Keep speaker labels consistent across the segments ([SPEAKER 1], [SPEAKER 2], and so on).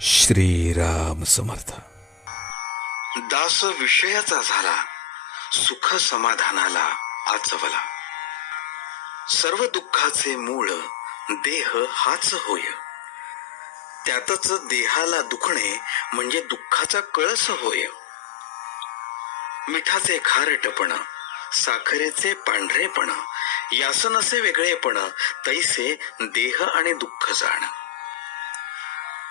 [SPEAKER 1] श्रीराम समर्थ.
[SPEAKER 2] दास विषयाचा झाला. सुख समाधानाला आचवला. सर्व दुःखाचे मूळ देह हाच होय. त्यातच देहाला दुखणे म्हणजे दुःखाचा कळस होय. मिठाचे खारटपण साखरेचे पांढरेपण यास नसे वेगळेपण तैसे देह आणि दुःख जाण.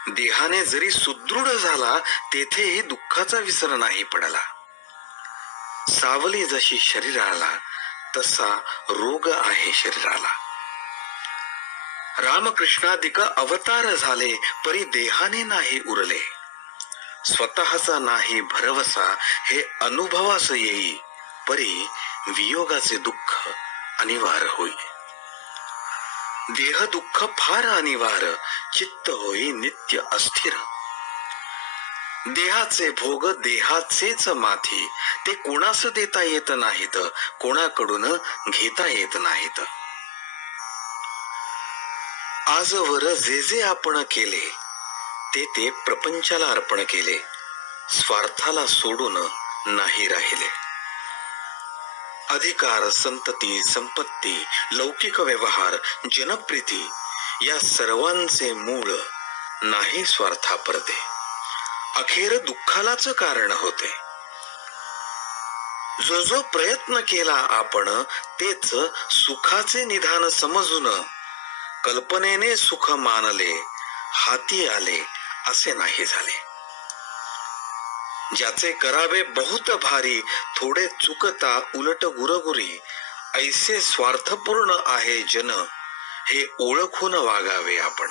[SPEAKER 2] देहाने जरी सुदृढ झाला तेथेही दुःखाचा विसर नाही पडला. सावली जशी शरीराला तसा रोग आहे शरीराला. रामकृष्णाधिक अवतार झाले परी देहाने नाही उरले. स्वतःचा नाही भरवसा हे अनुभवास येई परी वियोगाचे दुःख अनिवार्य होईल देह दुःख फार अनिवार चित्त होई नित्य अस्थिर. देहाचे भोग देहाचेच माथी ते कोणास देता येत नाहीत कोणाकडून घेता येत नाहीत. आजवर जे जे आपण केले ते ते प्रपंचाला अर्पण केले स्वार्थाला सोडून नाही राहिले. अधिकार संतती संपत्ती लौकिक व्यवहार जनप्रिती या सर्वांचे मूळ नाही स्वार्थापरते अखेर दुःखालाच कारण होते. जो जो प्रयत्न केला आपण तेच सुखाचे निधान समजून कल्पनेने सुख मानले हाती आले असे नाही झाले. ज्याचे करावे बहुत भारी थोडे चुकता उलट गुरगुरी. ऐसे स्वार्थपूर्ण आहे जन हे ओळखून वागावे आपण.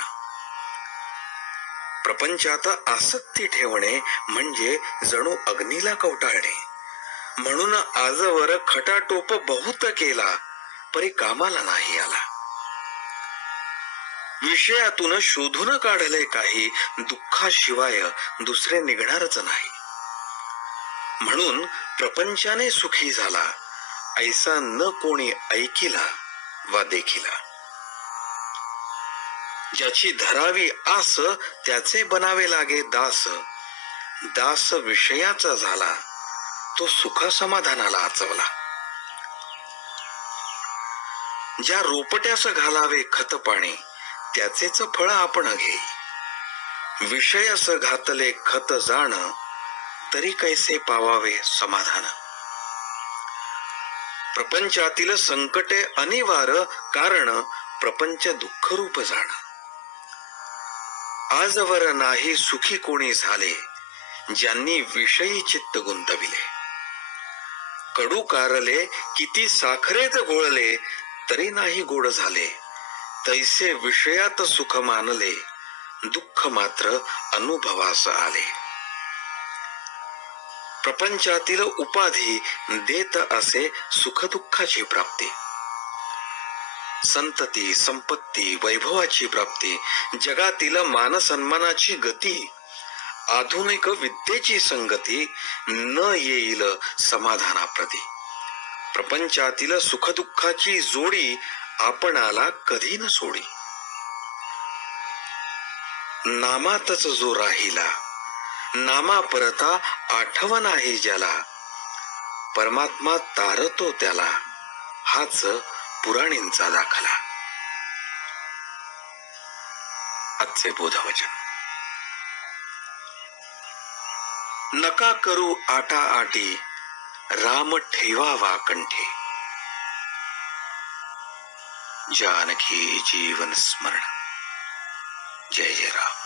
[SPEAKER 2] प्रपंचात आसक्ती ठेवणे म्हणजे जणू अग्नीला कवटाळणे. म्हणून आजवर खटाटोप बहुत केला परी कामाला नाही आला. विषयातून शोधून काढले काही दुःखाशिवाय दुसरे निघणारच नाही. म्हणून प्रपंचाने सुखी झाला ऐसा न कोणी ऐकिला वा देखिला. ज्याची धरावी आस त्याचे बनावे लागे दास. दास विषयाचा झाला तो सुख समाधानाला आचवला. ज्या रोपट्यास घालावे खत पाणी त्याचेच फळ आपण घे. विषयस घातले खत जाण तरी कैसे पावावे समाधान? प्रपंचातील संकटे अनिवार कारण प्रपंच दुःखरूप जाण. आजवर नाही सुखी कोणी झाले ज्यांनी विषयी चित्त गुंतविले. कडू कारले किती साखरेत गोळले तरी नाही गोड झाले. तैसे विषयात सुख मानले दुःख मात्र अनुभवास आले. प्रपंचातील उपाधी देत असे सुखदुःखाची प्राप्ती. संतती संपत्ती वैभवाची प्राप्ती जगातील मानसन्मानाची गती आधुनिक विद्येची संगती न येईल समाधानाप्रती. प्रपंचातील सुखदुःखाची जोडी आपणाला कधी न सोडी. नामातच जो राहिला नामा परता आठवण आहे ज्याला. परमात्मा तारतो त्याला. हाच पुराणींचा दाखला. आजचे बोधवचन. नका करू आटा आटी राम ठेवावा कंठे. जानकी जीवन स्मरण. जय जय राम.